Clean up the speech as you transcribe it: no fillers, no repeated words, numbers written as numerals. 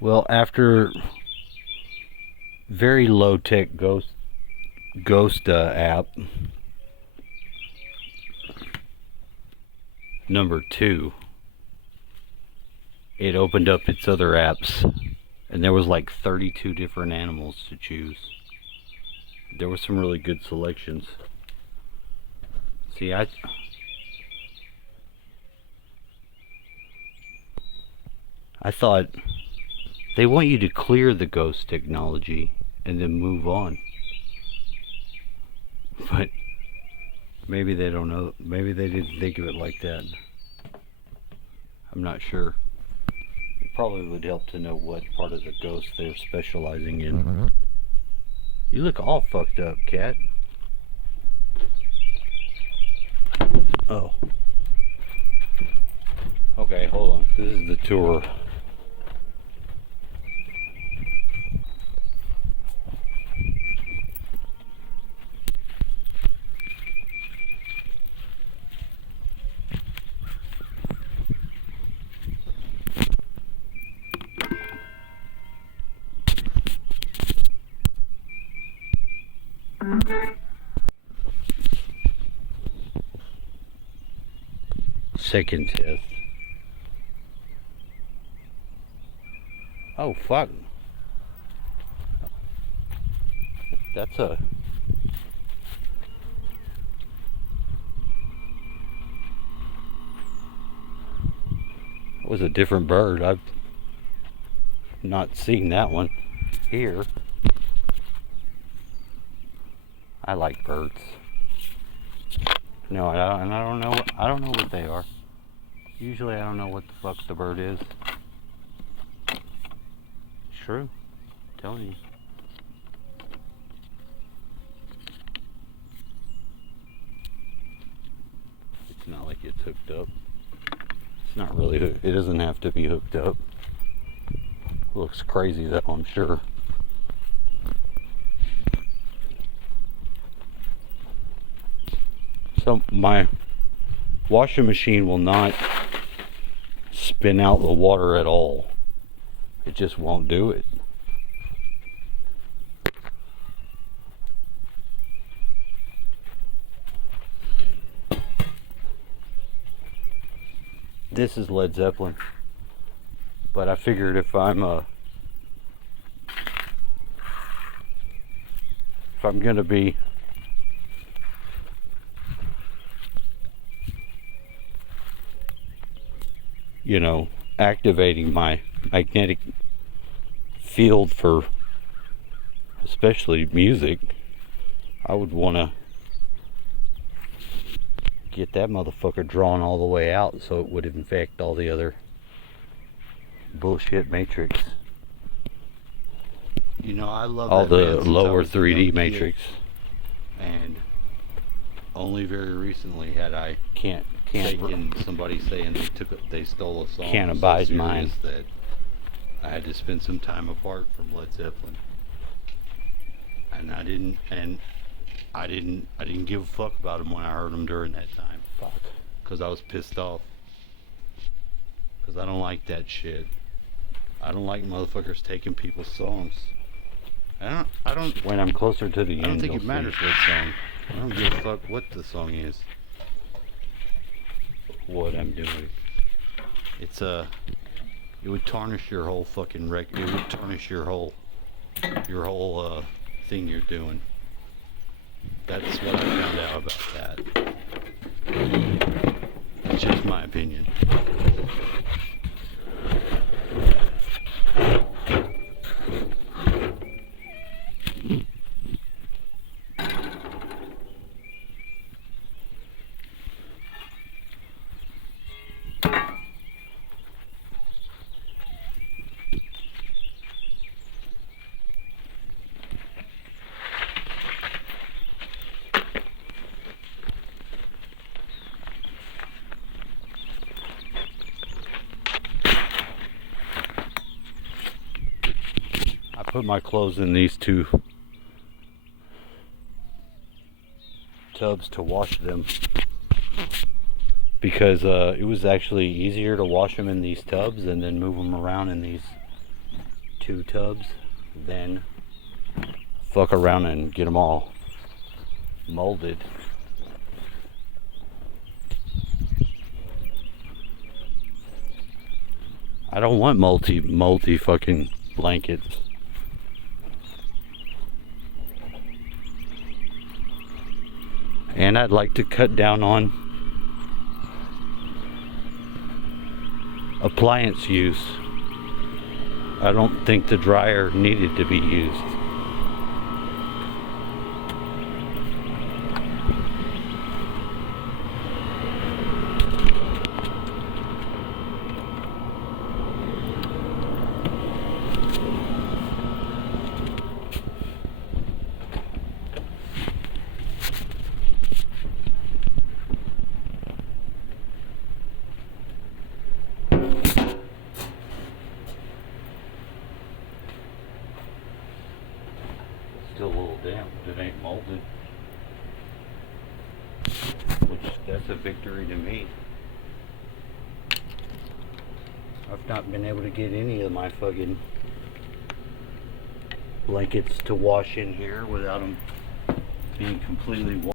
Well, after very low tech ghost app number 2, it opened up its other apps, and there was like 32 different animals to choose. There was some really good selections. See, I thought they want you to clear the ghost technology and then move on. But maybe they don't know. Maybe they didn't think of it like that. I'm not sure. It probably would help to know what part of the ghost they're specializing in. You look all fucked up, cat. Oh. Okay, hold on. This is the tour. Second test. Oh fuck. That's a that was a different bird. I've not seen that one here. I like birds. No, I don't know. I don't know what they are. Usually, I don't know what the fuck the bird is. True, I'm telling you. It's not like it's hooked up. It's not really. It doesn't have to be hooked up. Looks crazy though, I'm sure. So my washing machine will not spin out the water at all. It just won't do it. This is Led Zeppelin, but I figured if I'm gonna be activating my magnetic field for especially music, I would want to get that motherfucker drawn all the way out so it would infect all the other bullshit matrix. I love all the lower 3D matrix, and only very recently had I can't taken somebody saying they stole a song. Can't abide mine. That I had to spend some time apart from Led Zeppelin, and I didn't give a fuck about them when I heard them during that time. Fuck. Because I was pissed off. Because I don't like that shit. I don't like motherfuckers taking people's songs. I don't. When I'm closer to the end, I don't think it matters what song. I don't give a fuck what the song is. What I'm doing. It would tarnish your whole fucking record. It would tarnish your whole thing you're doing. That's what I found out about that. It's just my opinion. Put my clothes in these 2 tubs to wash them because it was actually easier to wash them in these tubs and then move them around in these 2 tubs, then fuck around and get them all molded. I don't want multi fucking blankets. And I'd like to cut down on appliance use. I don't think the dryer needed to be used. Still a little damp, but it ain't molded. Which, that's a victory to me. I've not been able to get any of my fucking blankets to wash in here without them being completely washed.